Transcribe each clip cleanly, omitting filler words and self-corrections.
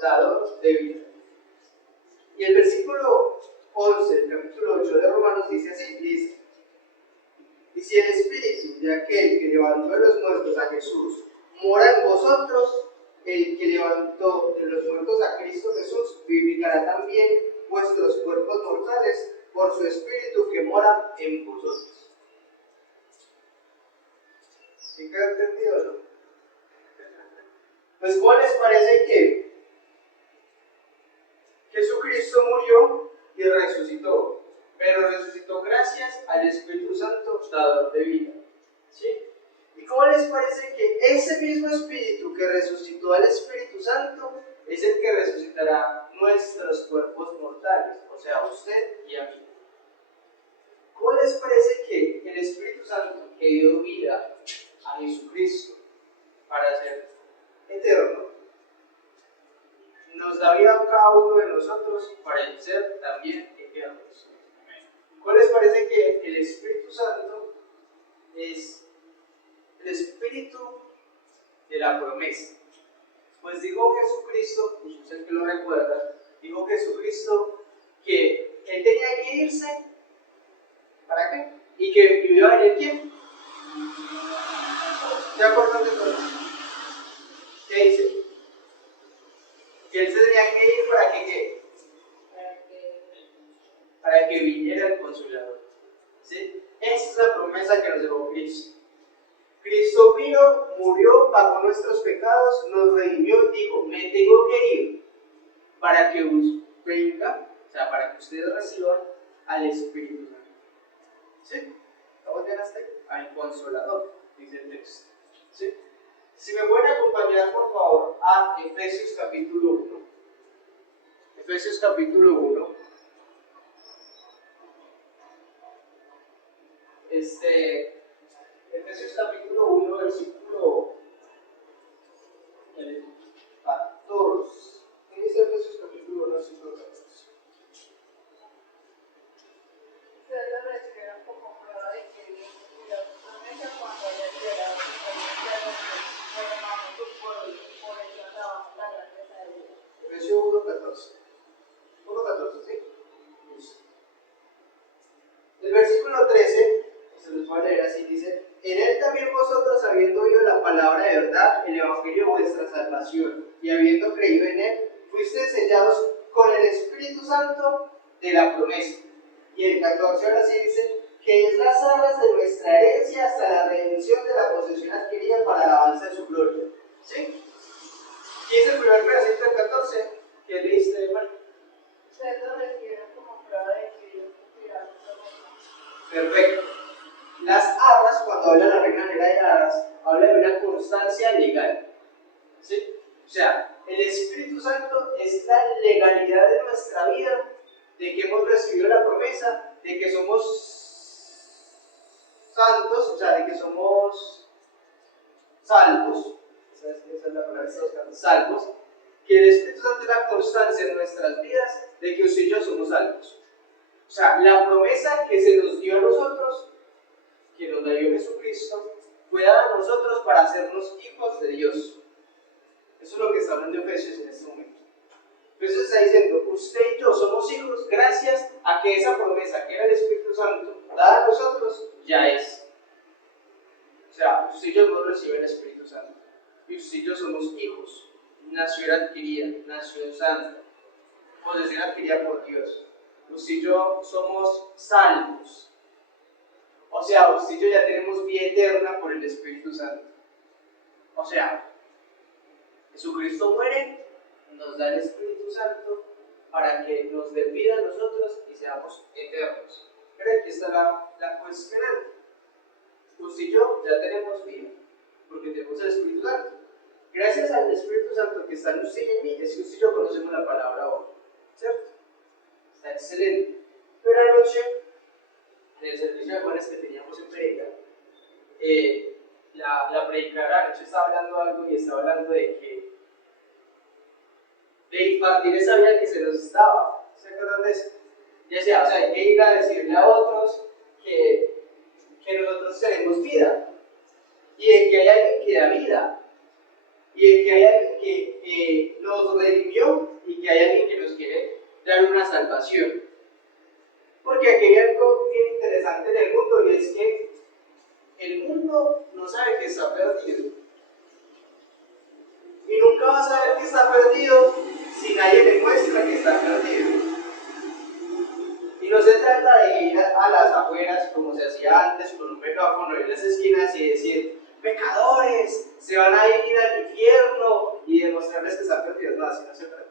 dador de vida. Y el versículo 11, el capítulo 8 de Romanos dice así, dice: y si el espíritu de aquel que levantó de los muertos a Jesús mora en vosotros, el que levantó de los muertos a Cristo Jesús vivificará también vuestros cuerpos mortales por su espíritu que mora en vosotros. ¿Sí quedó entendido o no? Pues ¿cómo les parece que Jesucristo murió y resucitó? Pero resucitó gracias al Espíritu Santo, dador de vida. ¿Sí? ¿Y cómo les parece que ese mismo Espíritu que resucitó al Espíritu Santo es el que resucitará nuestros cuerpos mortales? O sea, a usted y a mí. ¿Cómo les parece que el Espíritu Santo que dio vida a Jesucristo para ser eterno, nos da vida a cada uno de nosotros para ser también eternos? ¿Cómo les parece que el Espíritu Santo es el Espíritu de la promesa? Pues dijo Jesucristo, y usted que lo recuerda, dijo Jesucristo que Él tenía que irse, ¿para qué? Y que iba a venir ¿quién? ¿Se acuerdan de todo? ¿Qué dice? Que Él se tenía que ir para que ¿qué? Para que viniera el Consolador. ¿Sí? Esa es la promesa que nos dejó Cristo. Cristo vino, murió, pagó nuestros pecados, nos redimió y dijo: me tengo que ir para que venga, o sea, para que ustedes reciban al Espíritu Santo. ¿Sí? ¿Estamos bien hasta ahí? Al Consolador, dice el texto. ¿Sí? Si me pueden acompañar, por favor, a Efesios capítulo 1. Efesios capítulo 1. Efesios capítulo 1, versículo 14. ¿Qué dice Efesios capítulo 1, versículo 14? Ustedes lo recibieron como prueba de que la promesa cuando haya llegado a su por el tratado, la grandeza de Dios. Efesios 1, 14. 1, 14, ¿sí? Listo. El versículo 13, se los voy a leer así, dice: en él también vosotros, habiendo oído la palabra de verdad, el evangelio de vuestra salvación, y habiendo creído en él, fuisteis sellados con el Espíritu Santo de la promesa. Y el 14 ahora sí dice: que es las arras de nuestra herencia hasta la redención de la posesión adquirida para la alabanza de su gloria. ¿Sí? ¿Quién es el primer pedacito del 14? ¿Qué leíste de Marco? Ustedes lo recibieron como prueba de que Dios cumplirá su promesa. Perfecto. Las arras, cuando habla la Reina Valera de arras, habla de una constancia legal. ¿Sí? O sea, el Espíritu Santo es la legalidad de nuestra vida, de que hemos recibido la promesa, de que somos santos, o sea, de que somos salvos. Esa es la palabra que estamos buscando, salvos. Que el Espíritu Santo es la constancia en nuestras vidas de que usted y yo somos salvos. O sea, la promesa que se nos dio a nosotros, que nos dio Jesucristo, fue dada a nosotros para hacernos hijos de Dios. Eso es lo que está hablando Efesios en este momento. Efesios está diciendo: usted y yo somos hijos gracias a que esa promesa, que era el Espíritu Santo, dada a nosotros, ya es. O sea, usted y yo no reciben el Espíritu Santo. Y usted y yo somos hijos. Nación adquirida, nación santa, posesión adquirida por Dios. Usted y yo somos salvos. O sea, usted y yo ya tenemos vida eterna por el Espíritu Santo. O sea, Jesucristo muere, nos da el Espíritu Santo para que nos dé vida a nosotros y seamos eternos. Pero aquí está la cuestión. Usted y yo ya tenemos vida, porque tenemos el Espíritu Santo. Gracias al Espíritu Santo que está en usted y en mí, es que usted y yo conocemos la palabra hoy. ¿Cierto? Está excelente. Pero anoche, en el servicio de jóvenes que teníamos en Pereira, la predicadora anoche estaba hablando algo y estaba hablando de impartir esa vida que se nos daba. ¿Se acuerdan de eso? Y decía, o sea, hay que ir a decirle a otros que nosotros tenemos vida y de que hay alguien que da vida. y de que hay alguien que nos redimió y que hay alguien que nos quiere dar una salvación. Porque aquí hay algo bien interesante en el mundo y es que el mundo no sabe que está perdido. Y nunca va a saber que está perdido si nadie le muestra que está perdido. Y no se trata de ir a las afueras como se hacía antes con un megáfono en las esquinas y decir: pecadores, se van a ir al infierno, y demostrarles que están perdidos. No, así no se trata.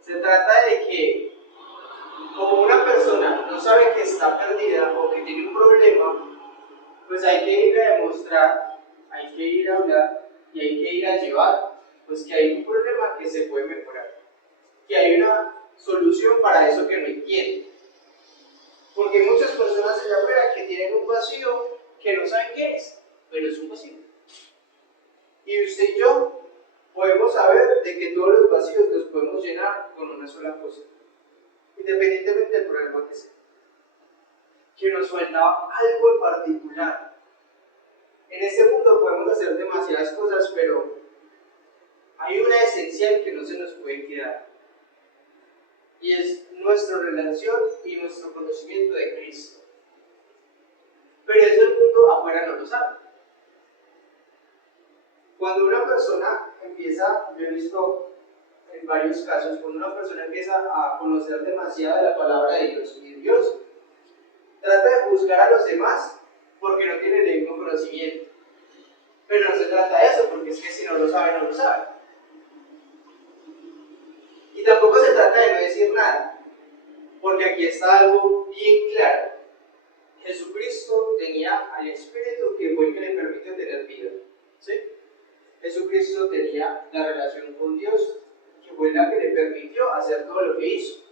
Se trata de que, como una persona no sabe que está perdida o que tiene un problema, pues hay que ir a demostrar, hay que ir a hablar y hay que ir a llevar, pues que hay un problema que se puede mejorar, que hay una solución para eso que no entiende. Porque hay muchas personas allá afuera que tienen un vacío que no saben qué es, pero es un vacío. Y usted y yo podemos saber de que todos los vacíos los podemos llenar con una sola cosa, independientemente del problema que sea. Que nos faltaba algo en particular. En este mundo podemos hacer demasiadas cosas, pero hay una esencial que no se nos puede quedar. Y es nuestra relación y nuestro conocimiento de Cristo. Pero eso el mundo afuera no lo sabe. Cuando una persona empieza, yo he visto en varios casos, cuando una persona empieza a conocer demasiado de la palabra de Dios y de Dios, trata de juzgar a los demás porque no tienen el mismo conocimiento. Pero no se trata de eso, porque es que si no lo sabe, no lo sabe. Y tampoco se trata de no decir nada, porque aquí está algo bien claro. Jesucristo tenía al Espíritu que fue el que le permitió tener vida. ¿Sí? Jesucristo tenía la relación con Dios, que fue la que le permitió hacer todo lo que hizo.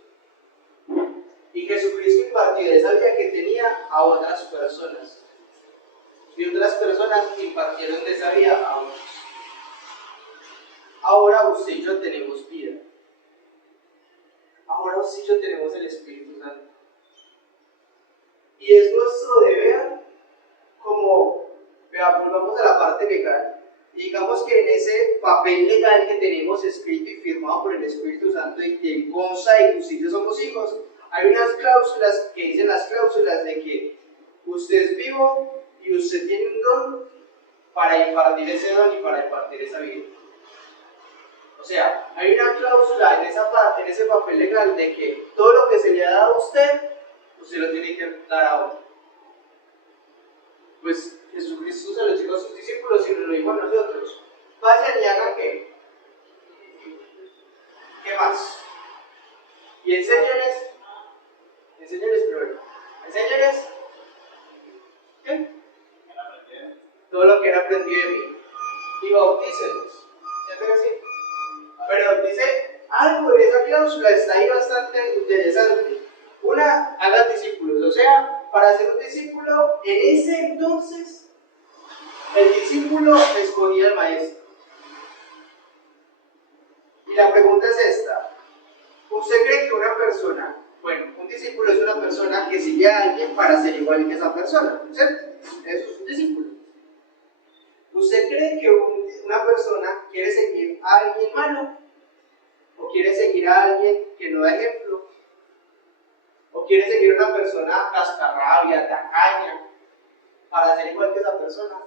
Y Jesucristo impartió esa vida que tenía a otras personas. Y otras personas impartieron de esa vida a otros. Ahora usted y yo tenemos vida. Ahora usted y yo tenemos el Espíritu Santo. Y es nuestro deber, como, veamos, vamos a la parte legal. Digamos que en ese papel legal que tenemos escrito y firmado por el Espíritu Santo y que consta de que usted y yo somos hijos, hay unas cláusulas que dicen las cláusulas de que usted es vivo y usted tiene un don para impartir ese don y para impartir esa vida. O sea, hay una cláusula en esa parte, en ese papel legal, de que todo lo que se le ha dado a usted, usted lo tiene que dar a otro. Pues Jesucristo se lo dijo a sus discípulos y nos lo dijo a nosotros. Vayan y hagan ¿qué? ¿Qué más? Y enséñales primero. Enséñales ¿qué? Todo lo que han aprendido de mí. Y bautícenlos. ¿Cierto que sí? Pero dice algo de esa cláusula, está ahí bastante interesante. Una, hagan discípulos. O sea, para ser un discípulo, en ese entonces, el discípulo escogía al maestro. Y la pregunta es esta: ¿usted cree que una persona, bueno, un discípulo es una persona que sigue a alguien para ser igual que esa persona, ¿cierto? Eso es un discípulo. ¿Usted cree que una persona quiere seguir a alguien malo? ¿O quiere seguir a alguien que no da ejemplo? ¿O quiere seguir a una persona cascarrabia, tacaña, para ser igual que esa persona?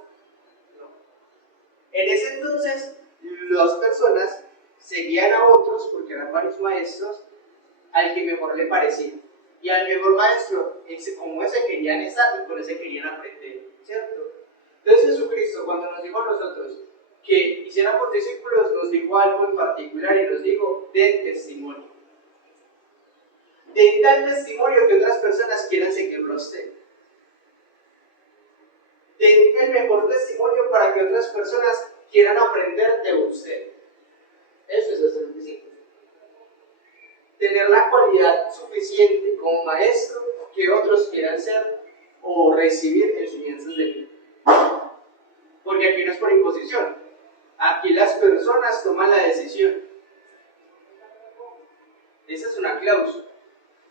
No. En ese entonces, las personas seguían a otros, porque eran varios maestros, al que mejor le parecía. Y al mejor maestro, como ese querían estar y con ese querían aprender, ¿cierto? Entonces Jesucristo, cuando nos dijo a nosotros que hiciéramos discípulos, nos dijo algo en particular y nos dijo: den testimonio. Den tal testimonio que otras personas quieran seguirlo a usted. Den el mejor testimonio para que otras personas quieran aprender de usted. Eso es ser un discípulo. Tener la cualidad suficiente como maestro que otros quieran ser o recibir enseñanzas de él. Porque aquí no es por imposición. Aquí las personas toman la decisión. Esa es una cláusula.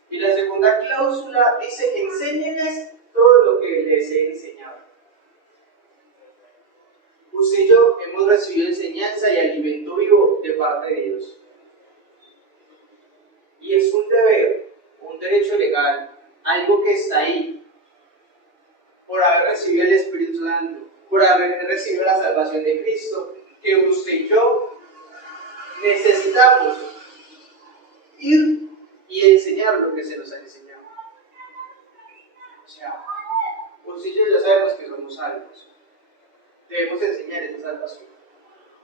Y la segunda cláusula dice: enséñenles todo lo que les he enseñado. Usted y yo hemos recibido enseñanza y alimento vivo de parte de Dios. Y es un deber, un derecho legal, algo que está ahí, por haber recibido el Espíritu Santo, por haber recibido la salvación de Cristo, que usted y yo necesitamos ir y enseñar lo que se nos ha enseñado. O sea, usted y yo ya sabemos que somos salvos. Debemos enseñar esa salvación.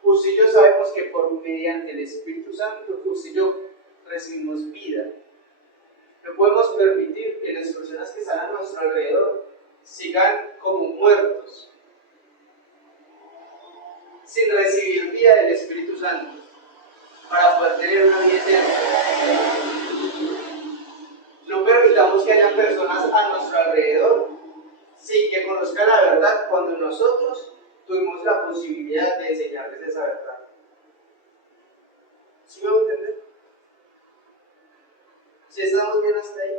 Usted y yo sabemos que por mediante el Espíritu Santo, usted y yo recibimos vida. No podemos permitir que las personas que están a nuestro alrededor sigan como muertos, sin recibir vida del Espíritu Santo, para poder tener una vida eterna. No permitamos que haya personas a nuestro alrededor sin que conozcan la verdad cuando nosotros tuvimos la posibilidad de enseñarles esa verdad. ¿Sí me voy a entender? ¿Sí estamos bien hasta ahí?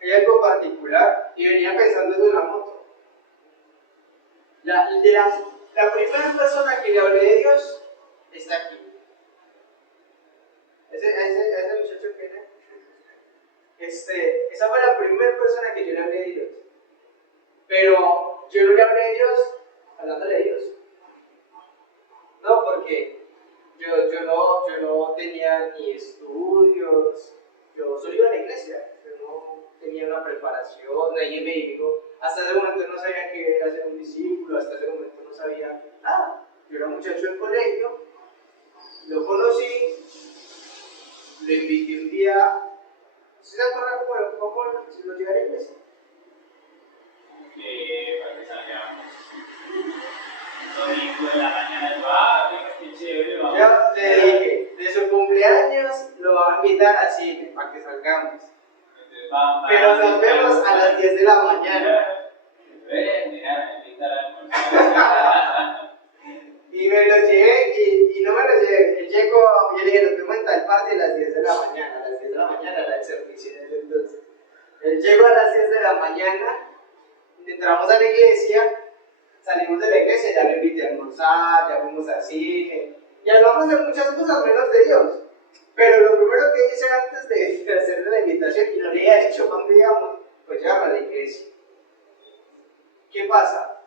Hay algo particular y venía pensando en una moto. La primera persona que le hablé de Dios está aquí. Ese muchacho que esa fue la primera persona que yo le hablé de Dios. Pero yo no le hablé de Dios hablándole de Dios. No, porque yo no tenía ni estudios, yo solo iba a la iglesia, yo no tenía una preparación, nadie me dijo, hasta ese momento no sabía que era ser un discípulo, hasta ese momento no sabía nada. Yo era un muchacho del colegio, lo conocí, lo invité un día. ¿Se acuerdan cómo lo llevé a la iglesia? Para que salgamos. Domingo de la mañana, qué chévere, vamos. Yo le dije, de su cumpleaños lo va a invitar al cine para que salgamos. Pero nos vemos a las 10 de la mañana. Y me lo llevé y no me lo llevé. Él llegó y yo le dije, nos vemos en tal parte a las 10 de la mañana. A las 10 de la mañana era el servicio en ese entonces. Él llegó a las 10 de la mañana, entramos a la iglesia, salimos de la iglesia, ya lo invité a almorzar, ya fuimos al cine. Y hablamos de muchas cosas menos de Dios. Pero lo primero que hice antes de hacerle la invitación, y no le había dicho cuando íbamos, pues llevarlo a la iglesia. ¿Qué pasa?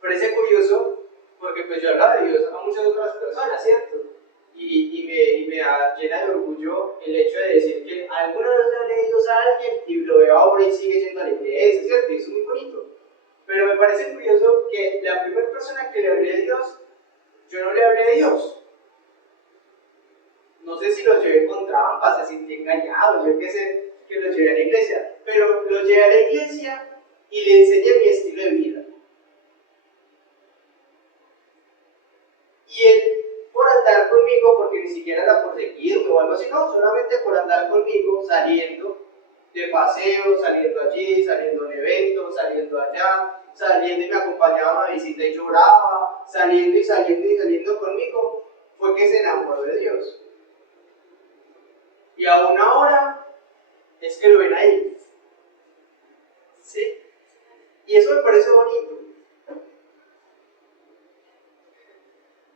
Parece curioso, porque pues yo hablaba de Dios a muchas otras personas, ¿cierto? Y me llena de orgullo el hecho de decir que alguna vez le hablé de Dios a alguien y lo veo ahora y sigue yendo a la iglesia, ¿cierto? Y eso es muy bonito. Pero me parece curioso que la primera persona que le hablé de Dios, yo no le hablé de Dios. No sé si lo llevé con trampas, se sintió engañado, yo qué sé, que lo llevé a la iglesia. Pero lo llevé a la iglesia y le enseñé mi estilo de vida. Y él, por andar conmigo, porque ni siquiera era por seguirme o algo así, no, solamente por andar conmigo, saliendo de paseo, saliendo allí, saliendo a un evento, saliendo allá, saliendo y me acompañaba a una visita y lloraba, saliendo conmigo, fue que se enamoró de Dios. Y aún ahora es que lo ven ahí. ¿Sí? Y eso me parece bonito.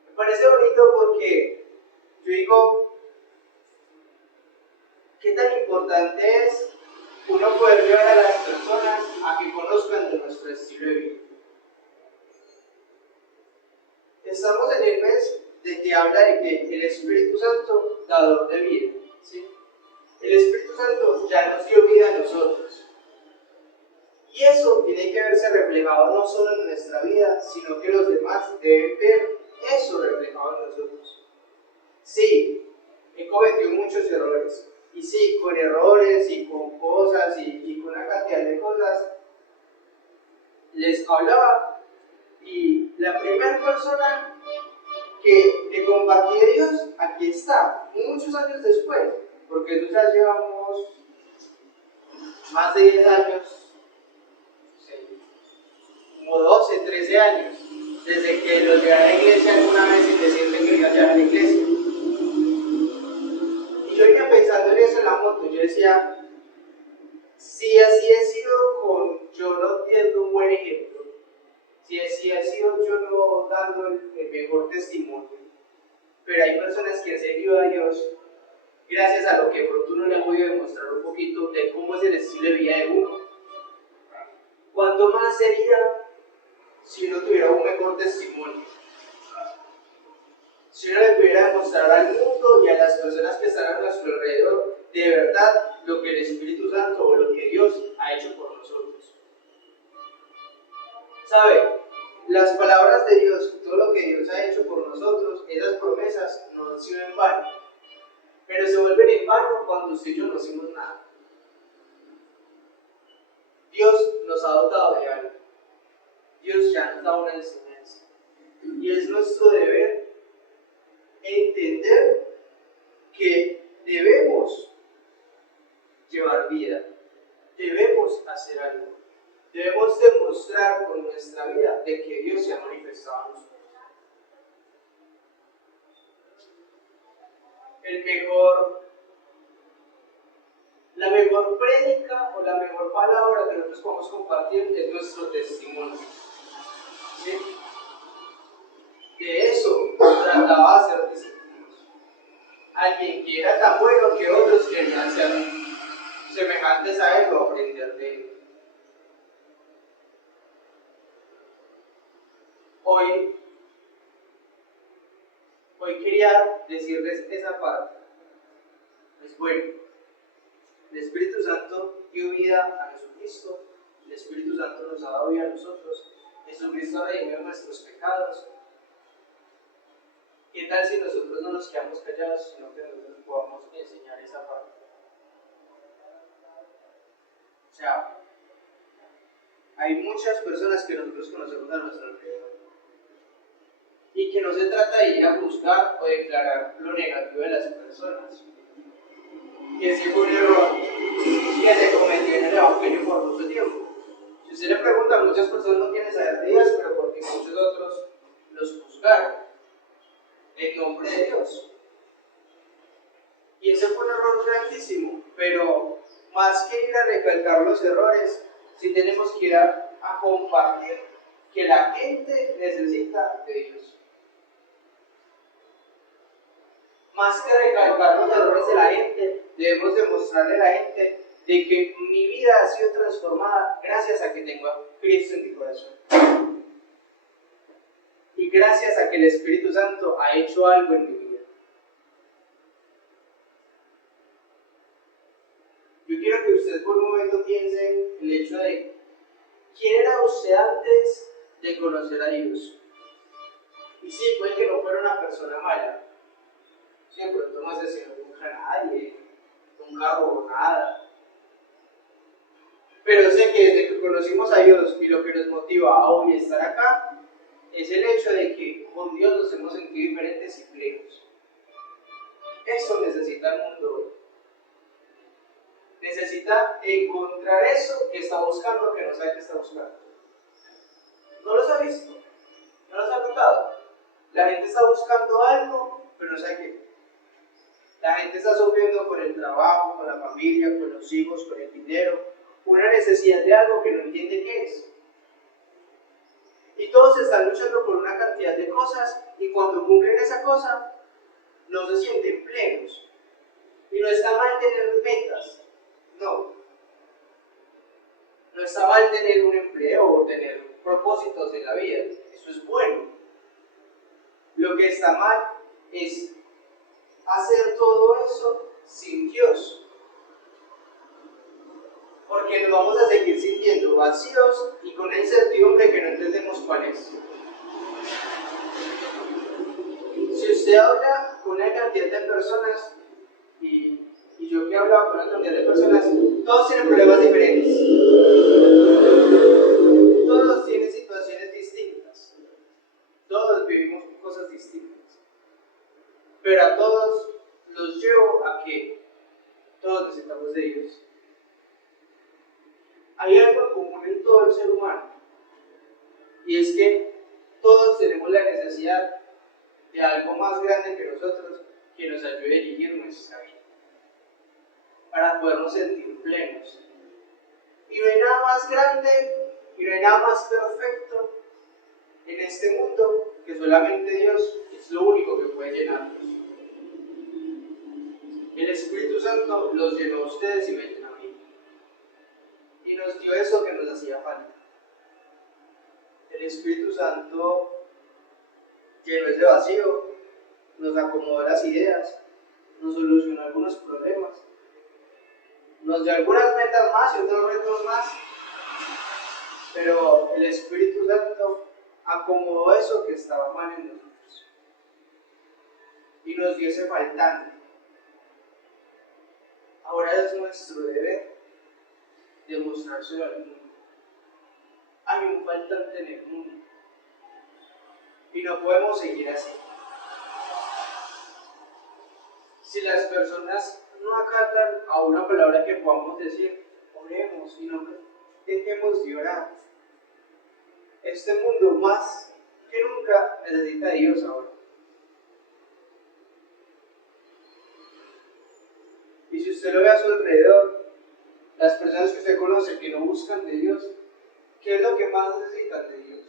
Me parece bonito porque yo digo, ¿qué tan importante es uno poder llevar a las personas a que conozcan de nuestro estilo de vida? Estamos en el mes de que habla de que el Espíritu Santo, dador de vida, ¿sí? El Espíritu Santo ya nos dio vida a nosotros. Y eso tiene que verse reflejado no solo en nuestra vida, sino que los demás deben ver eso reflejado en nosotros. Sí, he cometido muchos errores. Y sí, con errores y con cosas y con una cantidad de cosas, les hablaba. Y la primera persona que le compartí de Dios, aquí está, muchos años después, porque nosotros ya llevamos más de 10 años, como 12, 13 años, desde que los llevé a la iglesia alguna vez sin decirle que iba a llevar a la iglesia. Y yo venía pensando en eso en la moto, yo decía, si Si así he sido con yo no dando un buen ejemplo, si así he sido yo no dando el mejor testimonio, pero hay personas que han seguido a Dios gracias a lo que pronto uno le ha podido demostrar un poquito de cómo es el estilo de vida de uno. ¿Cuánto más sería si uno tuviera un mejor testimonio? Si uno le pudiera demostrar al mundo y a las personas que están a nuestro alrededor de verdad lo que el Espíritu Santo o lo que Dios ha hecho por nosotros. ¿Sabe? Las palabras de Dios, todo lo que Dios ha hecho por nosotros, esas promesas no han sido en vano, pero se vuelven en vano cuando usted y yo no hacemos nada. Dios nos ha dotado de algo. Dios ya nos da una enseñanza. Y es nuestro deber entender que debemos llevar vida, debemos hacer algo, debemos demostrar con nuestra vida de que Dios se ha manifestado a nosotros. La mejor prédica o la mejor palabra que nosotros podemos compartir es nuestro testimonio. ¿Sí? De eso trataba de ser discípulos. Alguien que era tan bueno que otros querían ser semejantes a él o aprender de él. Hoy quería decirles esa parte. Es bueno. El Espíritu Santo dio vida a Jesucristo. El Espíritu Santo nos ha dado vida a nosotros. Jesucristo redimió nuestros pecados. ¿Qué tal si nosotros no nos quedamos callados, sino que nosotros podamos enseñar esa parte? O sea, hay muchas personas que nosotros conocemos a nuestro alrededor y que no se trata de ir a juzgar o declarar lo negativo de las personas, que sí fue un error que se cometió en el Evangelio por mucho tiempo. Si usted le pregunta, muchas personas no quieren saber de Dios, pero porque muchos otros los juzgaron en nombre de Dios. Y ese fue un error grandísimo, pero más que ir a recalcar los errores, sí tenemos que ir a compartir que la gente necesita de Dios. Más que recalcar los errores de la gente, debemos demostrarle a la gente de que mi vida ha sido transformada gracias a que tengo a Cristo en mi corazón. Y gracias a que el Espíritu Santo ha hecho algo en mi vida. Yo quiero que usted por un momento piense en el hecho de ¿quién era usted antes de conocer a Dios? Y sí, puede que no fuera una persona mala. Sí, de pronto no asesinó nunca a nadie, nunca robó nada. Pero sé que desde que conocimos a Dios y lo que nos motiva a hoy estar acá, es el hecho de que con Dios nos hemos sentido diferentes y plenos. Eso necesita el mundo hoy. Necesita encontrar eso que está buscando, que no sabe que está buscando. ¿No los ha visto? ¿No los ha notado? La gente está buscando algo, pero no sabe qué. La gente está sufriendo con el trabajo, con la familia, con los hijos, con el dinero, una necesidad de algo que no entiende qué es. Y todos están luchando por una cantidad de cosas y cuando cumplen esa cosa, no se sienten plenos. Y no está mal tener metas, no. No está mal tener un empleo o tener propósitos en la vida, eso es bueno. Lo que está mal es hacer todo eso sin Dios. Porque nos vamos a seguir sintiendo vacíos y con una incertidumbre que no entendemos cuál es. Si usted habla con una cantidad de personas, y yo que he hablado con una cantidad de personas, todos tienen problemas diferentes. Todos tienen situaciones distintas. Todos vivimos cosas distintas. Pero a todos los llevo a que todos necesitamos de Dios. Hay algo común en todo el ser humano, y es que todos tenemos la necesidad de algo más grande que nosotros que nos ayude a dirigir nuestra vida, para podernos sentir plenos. Y no hay nada más grande y no hay nada más perfecto en este mundo que solamente Dios es lo único que puede llenarlos. El Espíritu Santo los llenó a ustedes y me llenó a mí. Y nos dio eso que nos hacía falta. El Espíritu Santo llenó ese vacío, nos acomodó las ideas, nos solucionó algunos problemas, nos dio algunas metas más y otros retos más, pero el Espíritu Santo acomodó eso que estaba mal en nosotros y nos dio ese faltante. Ahora es nuestro deber demostrárselo al mundo. Hay un faltante en el mundo y no podemos seguir así. Si las personas no acatan a una palabra que podamos decir, oremos y no dejemos de orar. Este mundo más que nunca necesita a Dios ahora. Y si usted lo ve a su alrededor, las personas que usted conoce que no buscan de Dios, ¿qué es lo que más necesitan de Dios?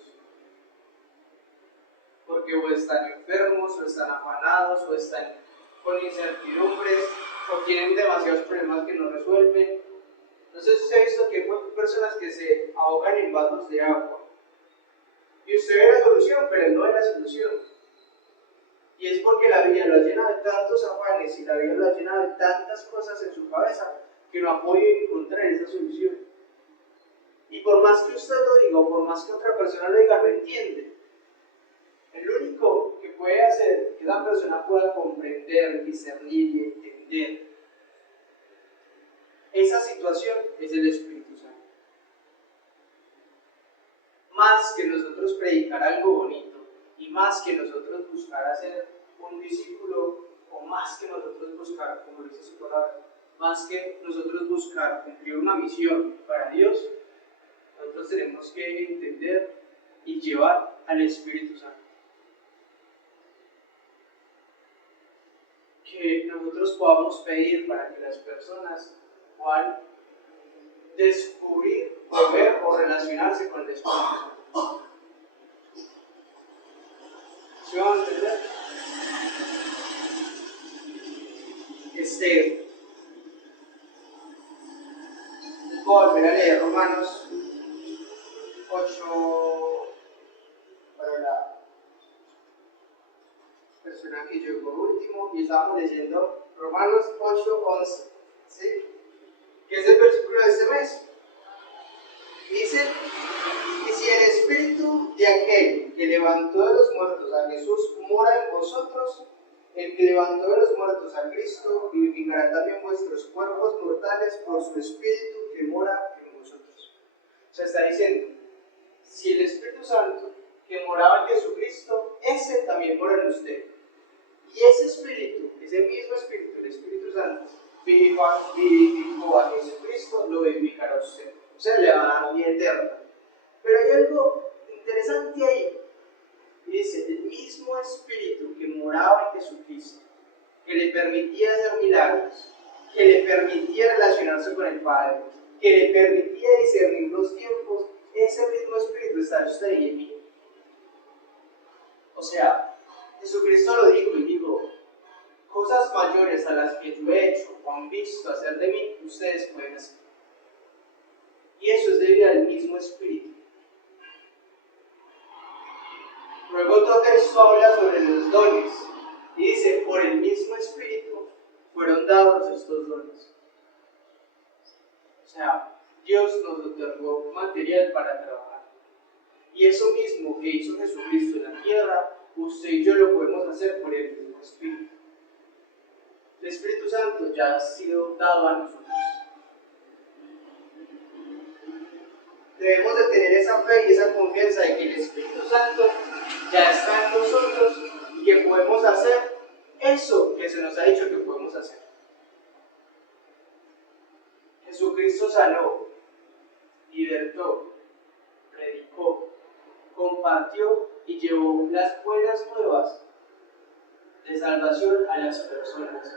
Porque o están enfermos, o están afanados, o están con incertidumbres, o tienen demasiados problemas que no resuelven. No sé si usted ha visto que hay personas que se ahogan en vasos de agua. Y usted ve la solución, pero no es la solución. Y es porque la vida lo ha llenado de tantos afanes y la vida lo ha llenado de tantas cosas en su cabeza que no ha podido encontrar esa solución. Y por más que usted lo diga, o por más que otra persona lo diga, no entiende. El único que puede hacer que esa persona pueda comprender, discernir y entender esa situación es el Espíritu Santo. Más que nosotros predicar algo bonito, y más que nosotros buscar hacer un discípulo, o más que nosotros buscar, como dice su palabra, más que nosotros buscar cumplir una misión para Dios, nosotros tenemos que entender y llevar al Espíritu Santo. Que nosotros podamos pedir para que las personas puedan descubrir, o ver o relacionarse con el Espíritu Santo. ¿Sí vamos a entender? Voy a volver a leer Romanos 8 para la persona que llegó último, y estábamos leyendo Romanos 8:11, ¿sí? Que es el versículo de este mes. Dice: y si el Espíritu de aquel que levantó de los muertos a Jesús mora en vosotros, el que levantó de los muertos a Cristo vivificará también vuestros cuerpos mortales por su Espíritu que mora en vosotros. O sea, está diciendo, si el Espíritu Santo que moraba en Jesucristo, ese también mora en usted. Y ese Espíritu, ese mismo Espíritu, el Espíritu Santo, vivificó a Jesucristo, lo vivificará a usted. O sea, le va a dar vida eterna. Pero hay algo interesante ahí. Dice, el mismo Espíritu que moraba en Jesucristo, que le permitía hacer milagros, que le permitía relacionarse con el Padre, que le permitía discernir los tiempos, ese mismo Espíritu está en usted y en mí. O sea, Jesucristo lo dijo y dijo, cosas mayores a las que yo he hecho o han visto hacer de mí, ustedes pueden hacer. Y eso es debido al mismo Espíritu. Luego otro texto habla sobre los dones y dice, por el mismo Espíritu fueron dados estos dones. O sea, Dios nos otorgó material para trabajar. Y eso mismo que hizo Jesucristo en la tierra, usted y yo lo podemos hacer por el mismo Espíritu. El Espíritu Santo ya ha sido dado a nosotros. Debemos de tener esa fe y esa confianza de que el Espíritu Santo ya está en nosotros y que podemos hacer eso que se nos ha dicho que podemos hacer. Jesucristo sanó, libertó, predicó, compartió y llevó las buenas nuevas de salvación a las personas.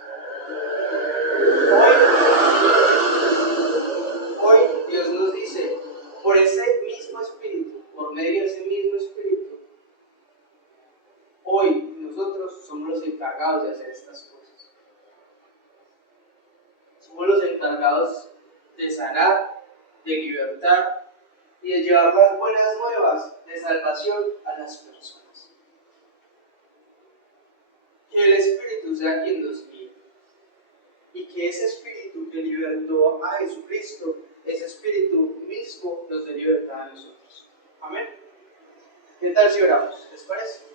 Hoy Dios nos dice, por ese mismo Espíritu, por medio de ese mismo Espíritu, hoy nosotros somos los encargados de hacer estas cosas. Somos los encargados de sanar, de libertar y de llevar las buenas nuevas de salvación a las personas. Que el Espíritu sea quien nos guíe y que ese Espíritu que libertó a Jesucristo, ese Espíritu mismo nos dé libertad a nosotros. Amén. ¿Qué tal si oramos? ¿Les parece?